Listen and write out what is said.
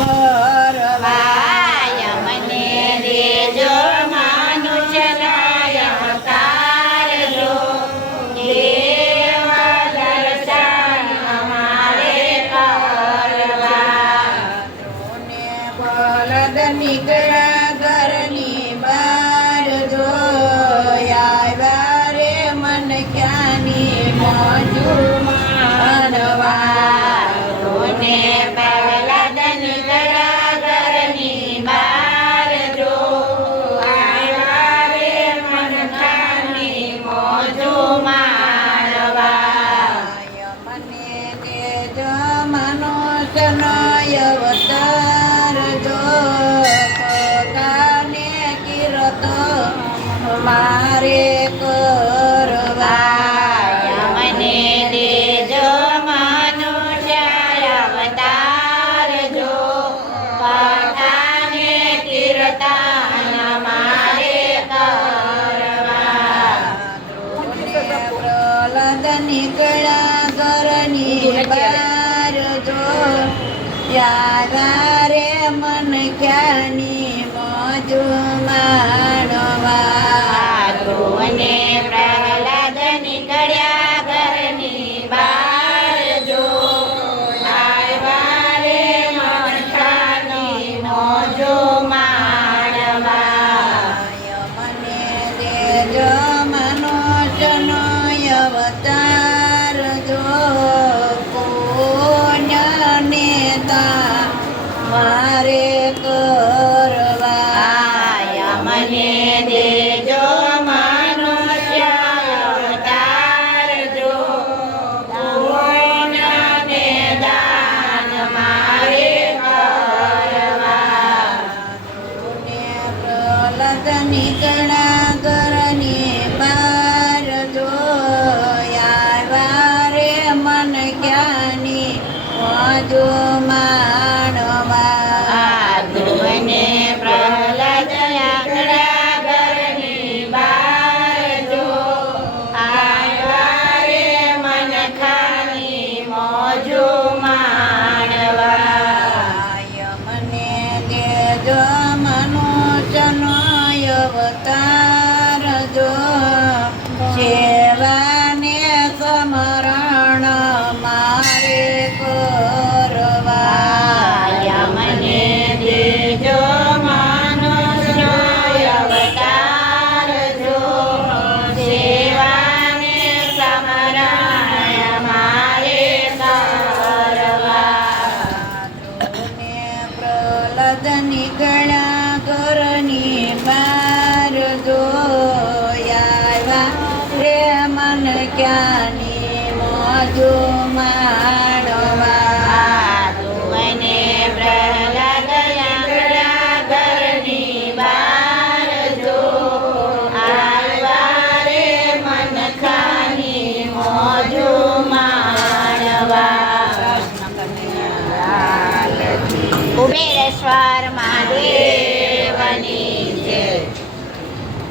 કરવા યમને દેજો મનુષ્યના અવતાર જો દેવ દર્શન અમારે કરવા ને બળદ નીકળ્યા ઘરની બહાર જો આવ્યા રે મન ક્યાંની મોજુ માનવા ને બળદ નીકળ્યા ઘરની બહાર જો આવ્યા રે મન ક્યાંની મોજુ માનવા મને દેજો મનુષ્યનો અવતાર જો પોતાને કિરત મારે કરવા મને દેજો મનુષ્ય અવતાર જો પોતાને કીર્તન મારે કરવા પ્રહલાદ નીકળ્યા ઘરની બહાર જો યાદા રે મન ક્યાંની મોજુ માણવા ધ્રુવને પ્રહલાદ નીકળ્યા ઘરની બહાર જો આવ્યા રે મન ક્યાંની મોજુ માણવા મને દેજો મનુષ્યનો અવતાર જો પુણ્યને મારે કરવા મને દેજો મનુષ્ય અવતાર જો પુણ્યને દાન મારે કરવા પ્રહલાદ નીકળ્યા ઘરની બહાર જો આવ્યા રે મન ક્યાંની મોજુ માણવા ધ્રુવને પ્રહલાદ નીકળ્યા ઘરની બહાર જો આવ્યા રે મન ખાની મોજુ માણવા મને દેજો મનુષ્યનો અવતાર જો સેવાને સમરણ મારે કરવા મને દેજો મનુષ્ય અવતાર જો સેવાને સમરણ મારે કરવા પ્રહલાદ નીકળ્યા ઘરની બહાર જો આવ્યા રે મન ક્યાંની મોજુ માણવા ધ્રુવને પ્રહલાદ નીકળ્યા ઘરની બહાર જો આવ્યા રે મન ખાની મોજુ માણવા કુબેરેશ્વર મહાદેવની જય.